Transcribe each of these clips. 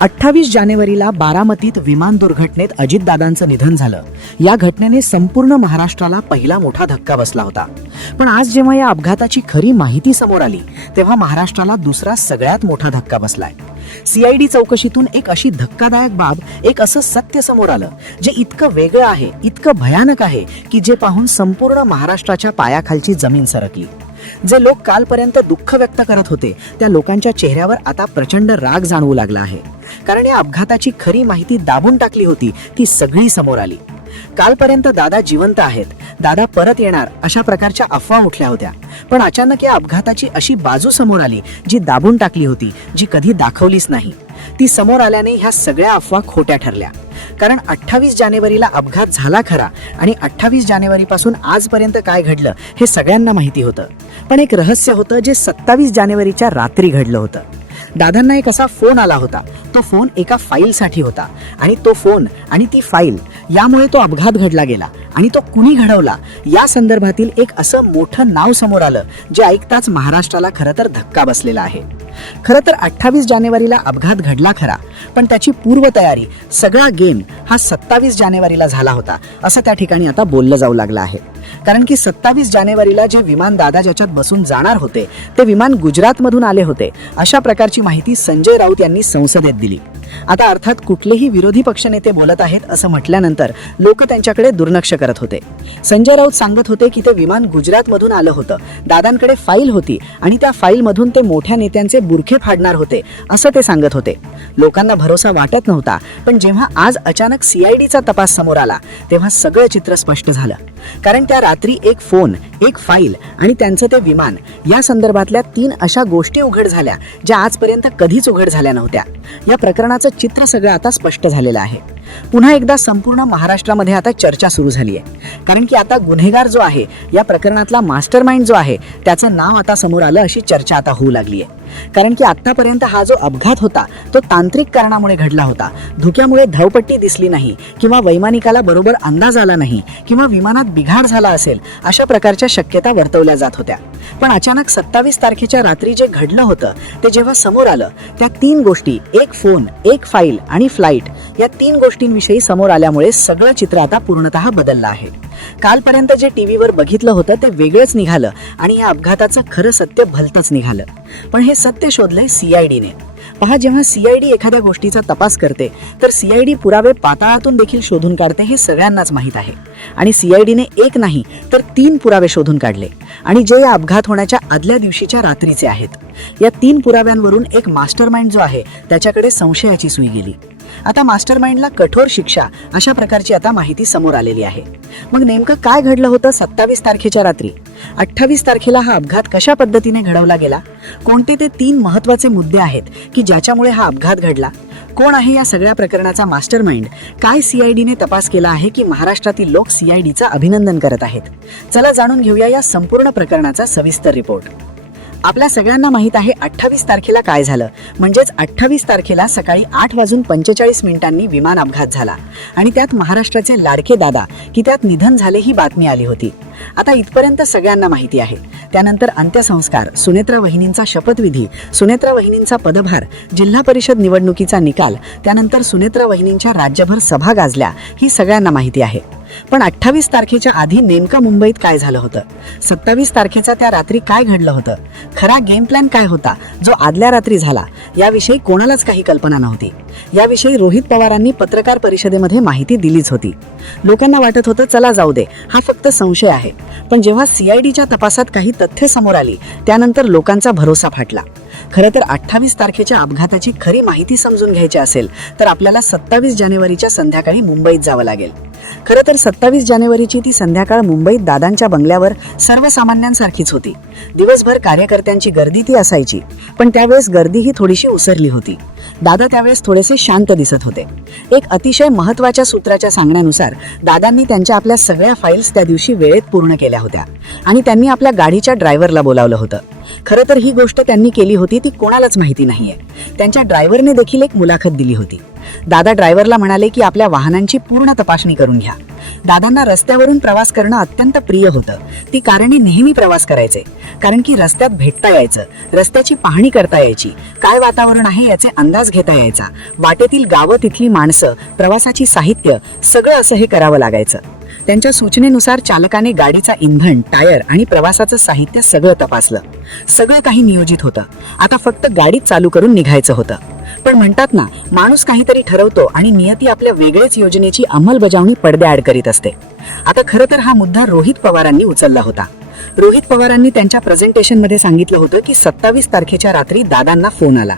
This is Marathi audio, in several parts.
अठ्ठावीस जानेवारीला बारामतीत विमान दुर्घटनेत अजितदादांचं निधन झालं. या घटनेने संपूर्ण महाराष्ट्राला पहिला मोठा धक्का बसला होता. पण आज जेव्हा या अपघाताची खरी माहिती समोर आली तेव्हा महाराष्ट्राला दुसरा सगळ्यात मोठा धक्का बसलाय. सीआयडी चौकशीतून एक अशी धक्कादायक बाब एक असं सत्य समोर आलं जे इतकं वेगळं आहे इतकं भयानक आहे की जे पाहून संपूर्ण महाराष्ट्राच्या पायाखालची जमीन सरकली. जे लोक कालपर्यंत दुःख व्यक्त करत होते त्या लोकांच्या चेहऱ्यावर आता प्रचंड राग जाणवू लागला आहे. कारण या अपघाताची खरी माहिती दाबून टाकली होती ती सगळी समोर आली. कालपर्यंत दादा जिवंत आहेत दादा परत येणार अशा प्रकारच्या अफवा उठल्या होत्या. पण अचानक या अपघाताची अशी बाजू समोर आली जी दाबून टाकली होती जी कधी दाखवलीच नाही. ती समोर आल्याने ह्या सगळ्या अफवा खोट्या ठरल्या. कारण अठ्ठावीस जानेवारीला अपघात झाला खरा आणि अठ्ठावीस जानेवारीपासून आजपर्यंत काय घडलं हे सगळ्यांना माहिती होतं. पण एक रहस्य होतं जे सत्तावीस जानेवारीच्या रात्री घडलं होतं. दादांना एक असा फोन आला होता. तो फोन एका फाईलसाठी होता आणि तो फोन आणि ती फाईल यामुळे तो अपघात घडला गेला आणि तो कुणी घडवला या संदर्भातील एक असं मोठं नाव समोर आलं जे ऐकताच महाराष्ट्राला खरं तर धक्का बसलेला आहे. खरं तर अठ्ठावीस जानेवारीला अपघात घडला खरा पण त्याची पूर्वतयारी सगळा गेम हा सत्तावीस जानेवारीला झाला होता असं त्या ठिकाणी आता बोललं जाऊ लागलं आहे. कारण की सत्तावीस जानेवारीला जे विमान दादा ज्याच्यात बसून जाणार होते ते विमान गुजरातमधून आले होते अशा प्रकारची माहिती संजय राऊत यांनी संसदेत दिली. आता अर्थात कुठलेही विरोधी पक्षनेते बोलत आहेत असं म्हटल्यानंतर लोक त्यांच्याकडे दुर्लक्ष करत होते. संजय राऊत सांगत होते की ते विमान गुजरातमधून आलं होतं. दादांकडे फाईल होती आणि त्या फाईलमधून ते मोठ्या नेत्यांचे बुरखे फाडणार होते असं ते सांगत होते. लोकांना भरोसा वाटत नव्हता पण जेव्हा आज अचानक सीआयडीचा तपास समोर आला तेव्हा सगळं चित्र स्पष्ट झालं. कारण त्या रात्री एक फोन एक फाईल आणि त्यांचं ते विमान या संदर्भातल्या तीन अशा गोष्टी उघड झाल्या ज्या आजपर्यंत कधीच उघड झाल्या नव्हत्या. या प्रकरणात चित्र सगळं आता स्पष्ट झालेलं आहे. पुन्हा एकदा संपूर्ण महाराष्ट्रामध्ये आता चर्चा सुरू झाली आहे. कारण की आता गुन्हेगार जो आहे या प्रकरणातला मास्टर माइंड जो आहे त्याचं नाव आता समोर आलं अशी चर्चा आता होऊ लागली आहे. कारण की आतापर्यंत हा जो अपघात होता तो तांत्रिक कारणामुळे घडला होता. धुक्यामुळे धावपट्टी दिसली नाही किंवा वैमानिकाला बरोबर अंदाज आला नाही किंवा विमानात बिघाड झाला असेल अशा प्रकारच्या शक्यता वर्तवल्या जात होत्या. पण अचानक सत्तावीस तारखेच्या रात्री जे घडलं होतं ते जेव्हा समोर आलं त्या तीन गोष्टी एक फोन एक फाईल आणि फ्लाईट या तीन गोष्टी गोष्टींविषयी समोर आल्यामुळे सगळं चित्र आता पूर्णतः बदललं आहे. कालपर्यंत जे टी व्हीवर बघितलं होतं ते वेगळंच निघालं आणि या अपघाताचं खरं सत्य भलतंच निघालं. पण हे सत्य शोधलंय सीआयडीने पहा जेव्हा सीआयडी एखाद्या गोष्टीचा तपास करते तर सीआयडी पुरावे पाताळातून देखील शोधून काढते हे सगळ्यांनाच माहीत आहे. आणि सीआयडीने एक नाही तर तीन पुरावे शोधून काढले. आणि जे या अपघात होण्याच्या आदल्या दिवशीच्या रात्रीचे आहेत. या तीन पुराव्यांवरून एक मास्टरमाइंड जो आहे त्याच्याकडे संशयाची सुई गेली. आता मास्टरमाइंडला कठोर शिक्षा अशा प्रकारची आता माहिती समोर आलेली आहे. मग नेमकं काय घडलं होतं सत्तावीस तारखेच्या रात्री? अठ्ठावीस तारखेला हा अपघात कशा पद्धतीने घडवला गेला? कोणते ते तीन महत्त्वाचे मुद्दे आहेत की ज्याच्यामुळे हा अपघात घडला? कोण आहे या सगळ्या प्रकरणाचा मास्टर माइंड काय सीआयडीने तपास केला आहे की महाराष्ट्रातील लोक सीआयडीचा अभिनंदन करत आहेत? चला जाणून घेऊया या संपूर्ण प्रकरणाचा सविस्तर रिपोर्ट. आपल्या सगळ्यांना माहीत आहे अठ्ठावीस तारखेला काय झालं. म्हणजेच अठ्ठावीस तारखेला सकाळी आठ वाजून पंचेचाळीस मिनिटांनी विमान अपघात झाला. आणि त्यात महाराष्ट्राचे लाडके दादा की त्यात निधन झाले ही बातमी आली होती. आता इथपर्यंत सगळ्यांना माहिती आहे. त्यानंतर अंत्यसंस्कार सुनेत्रा वहिनींचा शपथविधी सुनेत्रा वहिनींचा पदभार जिल्हा परिषद निवडणुकीचा निकाल त्यानंतर सुनेत्रा वहिनींच्या राज्यभर सभा गाजल्या ही सगळ्यांना माहिती आहे. पण अठ्ठावीस तारखेच्या आधी नेमकं मुंबईत काय झालं होतं? सत्तावीस तारखेचा त्या रात्री काय घडलं होतं? खरा गेम प्लॅन काय होता? जो आदल्या रात्री झाला याविषयी कोणालाच काही कल्पना नव्हती. याविषयी रोहित पवारांनी पत्रकार परिषदेमध्ये माहिती दिलीच होती. लोकांना वाटत होतं चला जाऊ दे हा फक्त संशय आहे. पण जेव्हा सीआयडीच्या तपासात काही तथ्य समोर आली त्यानंतर लोकांचा भरोसा फाटला. खरं तर अठ्ठावीस तारखेच्या अपघाताची खरी माहिती समजून घ्यायची असेल तर आपल्याला सत्तावीस जानेवारीच्या संध्याकाळी मुंबईत जावं लागेल. खरं तर सत्तावीस जानेवारीची ती संध्याकाळ मुंबईत दादांच्या बंगल्यावर सर्वसामान्यांसारखीच होती. दिवसभर कार्यकर्त्यांची गर्दी ती असायची पण त्यावेळेस गर्दी ही थोडीशी उसरली होती. दादा त्यावेळेस थोडेसे शांत दिसत होते. एक अतिशय महत्त्वाच्या सूत्राच्या सांगण्यानुसार दादांनी त्यांच्या आपल्या सगळ्या फाईल्स त्या दिवशी वेळेत पूर्ण केल्या होत्या आणि त्यांनी आपल्या गाडीच्या ड्रायव्हरला बोलावलं होतं. खरं तर ही गोष्ट त्यांनी केली होती ती कोणालाच माहिती नाहीये. त्यांच्या ड्रायव्हरने देखील एक मुलाखत दिली होती. दादा ड्रायव्हरला म्हणाले की आपल्या वाहनांची पूर्ण तपासणी करून घ्या. दादांना रस्त्यावरून प्रवास करणं अत्यंत प्रिय होतं. ती कारणे नेहमी प्रवास करायचे. कारण की रस्त्यात भेटता यायचं रस्त्याची पाहणी करता यायची काय वातावरण आहे याचे अंदाज घेता यायचा वाटेतील गावं तिथली माणसं प्रवासाची साहित्य सगळं असं हे करावं लागायचं. त्यांच्या सूचनेनुसार चालकाने गाडीचा इंधन टायर आणि प्रवासाचं साहित्य सगळं तपासलं. सगळं काही नियोजित होतं. आता फक्त गाडीच चालू करून निघायचं होतं. पण म्हणतात ना माणूस काहीतरी ठरवतो आणि नियती आपल्या वेगळेच योजनेची अंमलबजावणी पडद्याआड करीत असते. आता खरं तर हा मुद्दा रोहित पवारांनी उचलला होता. रोहित पवारांनी त्यांच्या प्रेझेंटेशनमध्ये सांगितलं होतं की सत्तावीस तारखेच्या रात्री दादांना फोन आला.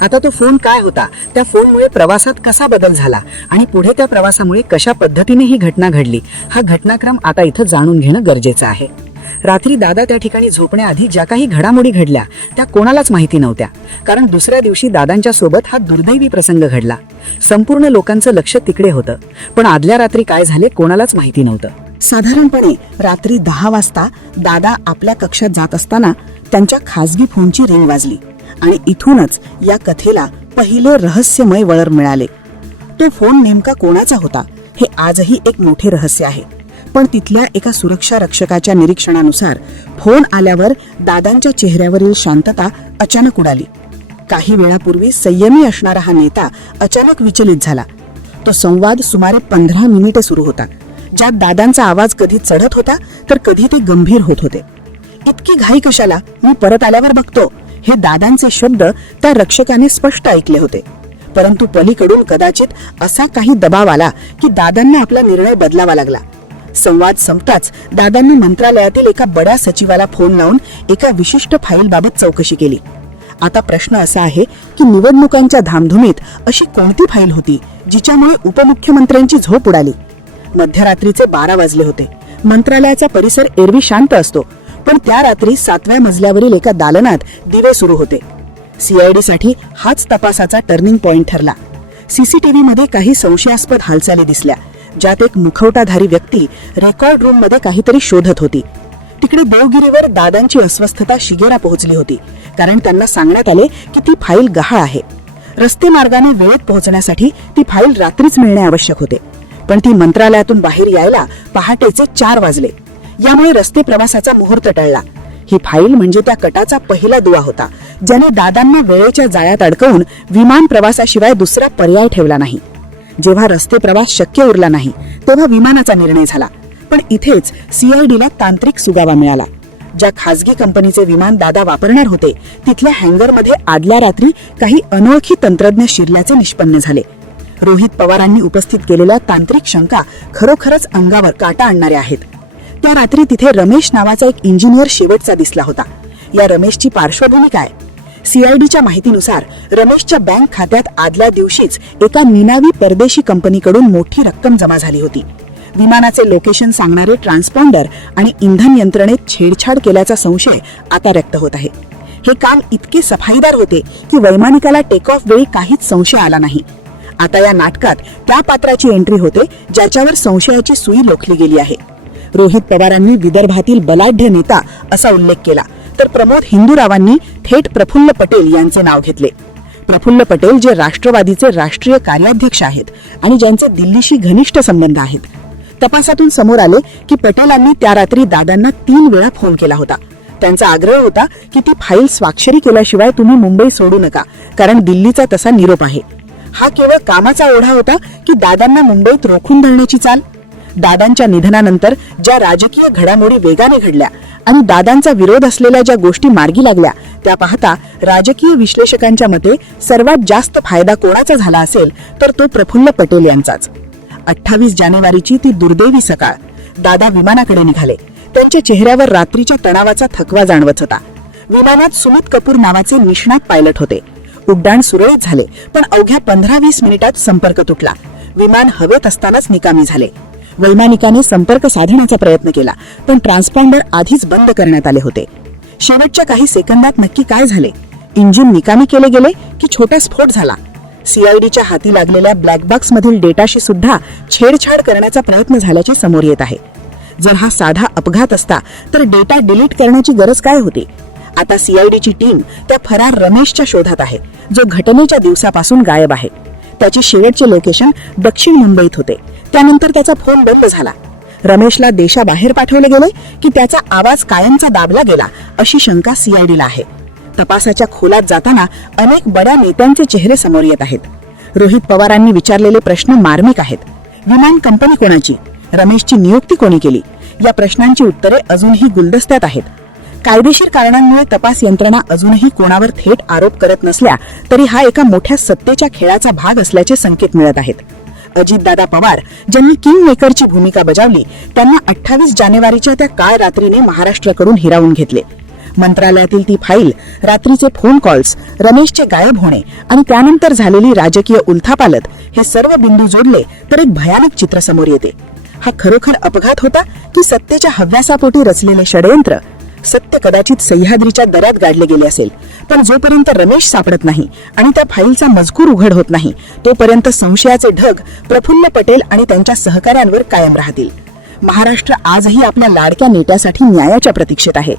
आता तो फोन काय होता? त्या फोनमुळे प्रवासात कसा बदल झाला? आणि पुढे त्या प्रवासामुळे कशा पद्धतीने ही घटना घडली? हा घटनाक्रम आता इथं जाणून घेणं गरजेचं आहे. रात्री दादा त्या ठिकाणी झोपण्याआधी ज्या काही घडामोडी घडल्या त्या कोणालाच माहिती नव्हत्या. कारण दुसऱ्या दिवशी दादांच्या सोबत हा दुर्दैवी प्रसंग घडला. संपूर्ण लोकांचं लक्ष तिकडे होतं. पण आदल्या रात्री काय झाले कोणालाच माहिती नव्हतं. साधारणपणे रात्री दहा वाजता दादा आपल्या कक्षात जात असताना त्यांच्या खासगी फोनची रिंग वाजली आणि इथूनच या कथेला पहिले रहस्यमय वळण मिळाले. तो फोन नेमका कोणाचा होता हे आजही एक मोठे रहस्य आहे. पण तिथल्या एका सुरक्षा रक्षकाच्या निरीक्षणानुसार फोन आल्यावर दादांच्या चेहऱ्यावरील शांतता अचानक उडाली. काही वेळापूर्वी संयमी असणारा हा नेता अचानक विचलित झाला. तो संवाद सुमारे पंधरा मिनिटे सुरू होता. ज्यात दादांचा आवाज कधी चढत होता तर कधी ते गंभीर होत होते. इतकी घाई कशाला? मी परत आल्यावर बघतो. हे दादांचे शब्द त्या रक्षकाने स्पष्ट ऐकले होते. परंतु पलीकडून कदाचित असा काही दबाव आला की दादांना आपला निर्णय बदलावा लागला. संवाद संपताच दादांनी मंत्रालयातील एका बड्या सचिवाला फोन लावून एका विशिष्ट फाईलबाबत चौकशी केली. आता प्रश्न असा आहे की निवडणुकांच्या धामधुमीत अशी कोणती फाईल होती जिच्यामुळे उपमुख्यमंत्र्यांची झोप उडाली? मध्यरात्रीचे बारा वाजले होते. मंत्रालयाचा परिसर एरवी शांत असतो पण त्या रात्री सातव्या मजल्यावरील एका दालनात दिवे सुरू होते. सीआयडी साठी हाच तपासाचा टर्निंग पॉइंट ठरला. सीसीटीव्ही मध्ये काही संशयास्पद हालचाली दिसल्या. ज्यात एक मुखवटाधारी व्यक्ती रेकॉर्ड रूममध्ये काहीतरी शोधत होती. तिकडे देवगिरीवर दादांची अस्वस्थता शिगेरा पोहोचली होती कारण त्यांना सांगण्यात आले की ती फाईल गहाळ आहे. रस्ते मार्गाने वेळेत पोहोचण्यासाठी ती फाईल रात्रीच मिळणे आवश्यक होते. पण ती मंत्रालयातून बाहेर यायला पहाटेचे चार वाजले. यामुळे रस्ते प्रवासाचा मुहूर्त टळला. ही फाईल म्हणजे त्या कटाचा पहिला दुवा होता ज्याने दादांना वेळेच्या जाळ्यात अडकवून विमान प्रवासाशिवाय दुसरा पर्याय ठेवला नाही. जेव्हा रस्ते प्रवास शक्य उरला नाही तेव्हा विमानाचा निर्णय झाला. पण इथेच सीआयडीला तांत्रिक सुगावा मिळाला. ज्या खासगी कंपनीचे विमान दादा वापरणार होते तिथल्या हँगरमध्ये आदल्या रात्री काही अनोळखी तंत्रज्ञ शिरल्याचे निष्पन्न झाले. रोहित पवारांनी उपस्थित केलेल्या तांत्रिक शंका खरोखरच अंगावर काटा आणणाऱ्या आहेत. त्या रात्री तिथे रमेश नावाचा एक इंजिनियर शेवटचा दिसला होता. या रमेशची पार्श्वभूमी काय? सीआयडीच्या माहितीनुसार रमेशच्या बँक खात्यात आदल्या दिवशीच एका निनावी परदेशी कंपनीकडून मोठी रक्कम जमा झाली होती. विमानाचे लोकेशन सांगणारे ट्रान्सपॉन्डर आणि इंधन यंत्रणेत छेडछाड केल्याचा संशय आता व्यक्त होत आहे. हे काम इतके सफाईदार होते की वैमानिकाला टेक ऑफ वेळी काहीच संशय आला नाही. आता या नाटकात त्या पात्राची एंट्री होते ज्याच्यावर संशयाची सुई लोखली गेली आहे. रोहित पवारांनी विदर्भातील बलाढ्य नेता असा उल्लेख केला. तर प्रमोद हिंदूरावांनी थेट प्रफुल्ल पटेल यांचे नाव घेतले. प्रफुल्ल पटेल जे राष्ट्रवादीचे राष्ट्रीय कार्याध्यक्ष आहेत आणि ज्यांचे दिल्लीशी घनिष्ठ संबंध आहेत. तपासातून समोर आले की पटेलांनी त्या रात्री दादांना तीन वेळा फोन केला होता. त्यांचा आग्रह होता की ती फाईल स्वाक्षरी केल्याशिवाय तुम्ही मुंबई सोडू नका कारण दिल्लीचा तसा निरोप आहे. हा केवळ कामाचा ओढा होता की दादांना मुंबईत रोखून धरण्याची चाल? दादांच्या निधनानंतर ज्या राजकीय घडामोडी वेगाने घडल्या आणि दादांचा विरोध असलेल्या ज्या गोष्टी मार्गी लागल्या त्या पाहता राजकीय विश्लेषकांच्या मते सर्वात जास्त फायदा कोणाचा झाला असेल तर तो प्रफुल्ल पटेल यांचाच. अठ्ठावीस जानेवारीची ती दुर्दैवी सकाळ. दादा विमानाकडे निघाले. त्यांच्या चेहऱ्यावर रात्रीच्या तणावाचा थकवा जाणवत होता. विमानात सुमित कपूर नावाचे निष्णात पायलट होते. उड्डाण सुरळीत झाले पण अवघ्या पंधरा वीस मिनिटात संपर्क तुटला. विमान हवेत असतानाच निकामी झाले. वैमानिकाने संपर्क साधण्याचा प्रयत्न केला पण ट्रान्सपॉन्डर आधीच बंद करण्यात आले होते. शेवटच्या काही सेकंदात नक्की काय झाले? इंजिन निकामी केले गेले की छोटा स्फोट झाला? सीआयडीच्या हाती लागलेल्या ब्लॅक बॉक्स मधील डेटाशी सुद्धा छेडछाड करण्याचा प्रयत्न झाल्याचे समोर येत आहे. जर हा साधा अपघात असता तर डेटा डिलीट करण्याची गरज काय होती? आता सीआयडीची टीम त्या फरार रमेशच्या शोधात आहे जो घटनेच्या दिवसापासून गायब आहे. त्याचे शेवटचे लोकेशन दक्षिण मुंबईत होते. त्यानंतर त्याचा फोन बंद झाला. रमेशला देशाबाहेर पाठवले गेले की त्याचा आवाज कायमचा दाबला गेला अशी शंका सीआयडीला आहे. तपासाच्या खोलात जाताना अनेक बड्या नेत्यांचे चेहरे समोर येत आहेत. रोहित पवारांनी विचारलेले प्रश्न मार्मिक आहेत. विमान कंपनी कोणाची? रमेशची नियुक्ती कोणी केली? या प्रश्नांची उत्तरे अजूनही गुलदस्त्यात आहेत. कायदेशीर कारणांमुळे तपास यंत्रणा अजूनही कोणावर थेट आरोप करत नसल्या तरी हा एका मोठ्या सत्तेच्या खेळाचा भाग असल्याचे संकेत मिळत आहेत. अजितदादा पवार ज्यांनी किंग मेकरची भूमिका बजावली त्यांना अठ्ठावीस जानेवारीच्या त्या काळ रात्रीने महाराष्ट्राकडून हिरावून घेतले. मंत्रालयातील ती फाईल रात्रीचे फोन कॉल्स रमेशचे गायब होणे आणि त्यानंतर झालेली राजकीय उलथापालत हे सर्व बिंदू जोडले तर एक भयानक चित्र समोर येते. हा खरोखर अपघात होता की सत्तेच्या हव्यासापोटी रचलेले षडयंत्र सत्य कदाचित सह्याद्रीच्या दरात गाडले गेले असेल. पण जोपर्यंत रमेश सापडत नाही आणि त्या फाईलचा मजकूर उघड होत नाही तोपर्यंत संशयाचे ढग प्रफुल्ल पटेल आणि त्यांच्या सहकाऱ्यांवर कायम राहतील. महाराष्ट्र आजही आपल्या लाडक्या नेत्यासाठी न्यायाच्या प्रतीक्षेत आहे.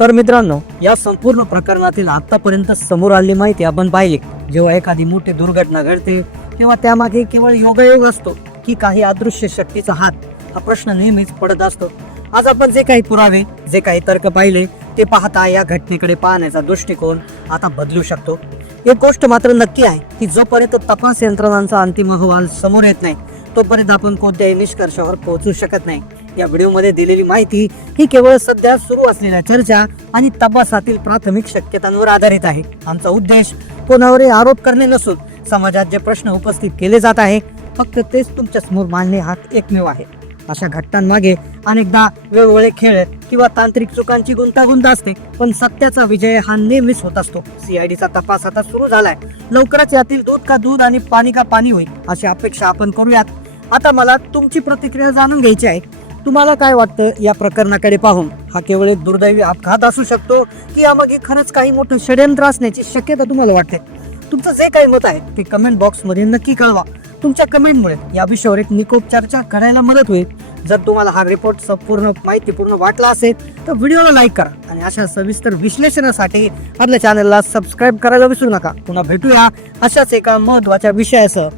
तर मित्रांनो या संपूर्ण प्रकरणातील आतापर्यंत समोर आलेली माहिती आपण पाहिली. जेव्हा एखादी मोठी दुर्घटना घडते तेव्हा त्यामागे केवळ योगायोग असतो की काही अदृश्य शक्तीचा हात. हा प्रश्न नेहमीच पडत असतो. आज आपण जे काही पुरावे जे काही तर्क पाहिले ते पाहता या घटनेकडे पाहण्याचा दृष्टिकोन आता बदलू शकतो. एक गोष्ट मात्र नक्की आहे की जोपर्यंत तपास यंत्रणांचा अंतिम अहवाल समोर येत नाही तोपर्यंत आपण कोणत्याही निष्कर्षावर पोहोचू शकत नाही. या व्हिडिओमध्ये दिलेली माहिती ही केवळ सध्या सुरू असलेल्या चर्चा आणि तपासातील प्राथमिक शक्यतांवर आधारित आहे. आमचा उद्देश कोणावरही आरोप करणे नसून समाजात जे प्रश्न उपस्थित केले जात आहे फक्त तेच तुमच्यासमोर मांडणे हा एकमेव आहे. अशा घटनांमागे अनेकदा वेगवेगळे खेळ किंवा तांत्रिक चुकांची गुंतागुंत असते पण सत्याचा विजय हा नेहमीच होत असतो. सीआयडीचा तपास आता सुरू झालाय. लवकरच यातील दूध का दूध आणि पाणी का पाणी होईल अशी अपेक्षा आपण करूयात. आता मला तुमची प्रतिक्रिया जाणून घ्यायची आहे. तुम्हाला काय वाटतं या प्रकरणाकडे पाहून? हा केवळ एक दुर्दैवी अपघात असू शकतो की यामागे खरंच काही मोठं षडयंत्र असण्याची शक्यता तुम्हाला वाटते? तुमचं जे काही मत आहे ते कमेंट बॉक्समध्ये नक्की कळवा. तुमच्या कमेंटमुळे या विषयावर एक निकोप चर्चा करायला मदत होईल. जर तुम्हाला हा रिपोर्ट संपूर्ण माहितीपूर्ण वाटला असेल तर व्हिडिओला लाईक करा आणि अशा सविस्तर विश्लेषणासाठी आपल्या चॅनलला सबस्क्राईब करायला विसरू नका. पुन्हा भेटूया अशाच एका महत्त्वाच्या विषयासह.